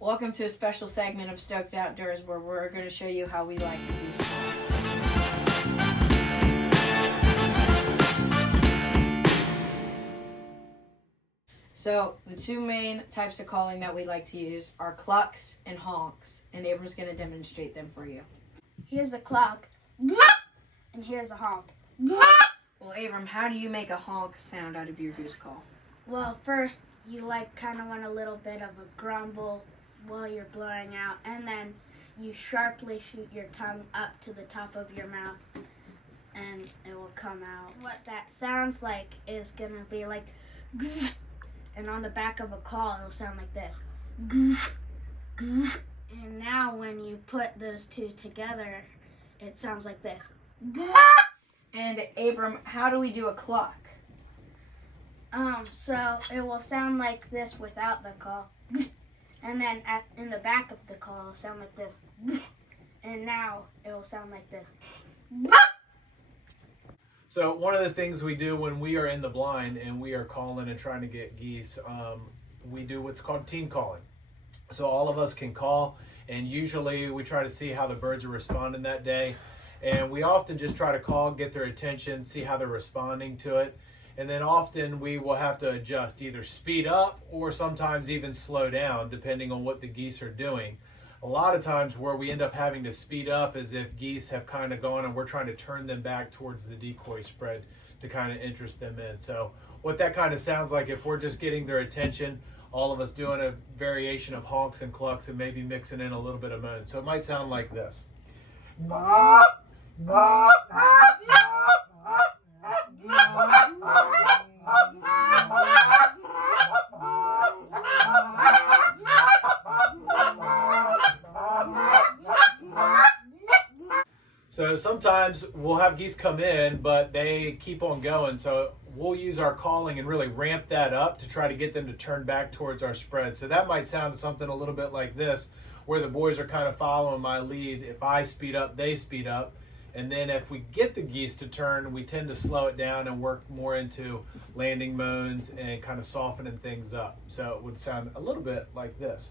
Welcome to a special segment of Stoked Outdoors where we're going to show you how we like to goose hunt. So the two main types of calling that we like to use are clucks and honks, and Abram's going to demonstrate them for you. Here's a cluck, and here's a honk. Well, Abram, how do you make a honk sound out of your goose call? Well, first you kind of want a little bit of a grumble while you're blowing out, and then you sharply shoot your tongue up to the top of your mouth, and it will come out. What that sounds like is gonna be like, and on the back of a call it'll sound like this. And now when you put those two together, it sounds like this. And Abram, how do we do a cluck? So it will sound like this without the call. And then in the back of the call, it'll sound like this. And now it will sound like this. So one of the things we do when we are in the blind and we are calling and trying to get geese, we do what's called team calling. So all of us can call, and usually we try to see how the birds are responding that day. And we often just try to call, get their attention, see how they're responding to it. And then often we will have to adjust, either speed up or sometimes even slow down, depending on what the geese are doing. A lot of times where we end up having to speed up is if geese have kind of gone and we're trying to turn them back towards the decoy spread to kind of interest them in. So what that kind of sounds like, if we're just getting their attention, all of us doing a variation of honks and clucks and maybe mixing in a little bit of moan. So it might sound like this. So sometimes we'll have geese come in, but they keep on going. So we'll use our calling and really ramp that up to try to get them to turn back towards our spread. So that might sound something a little bit like this, where the boys are kind of following my lead. If I speed up, they speed up. And then if we get the geese to turn, we tend to slow it down and work more into landing moans and kind of softening things up. So it would sound a little bit like this.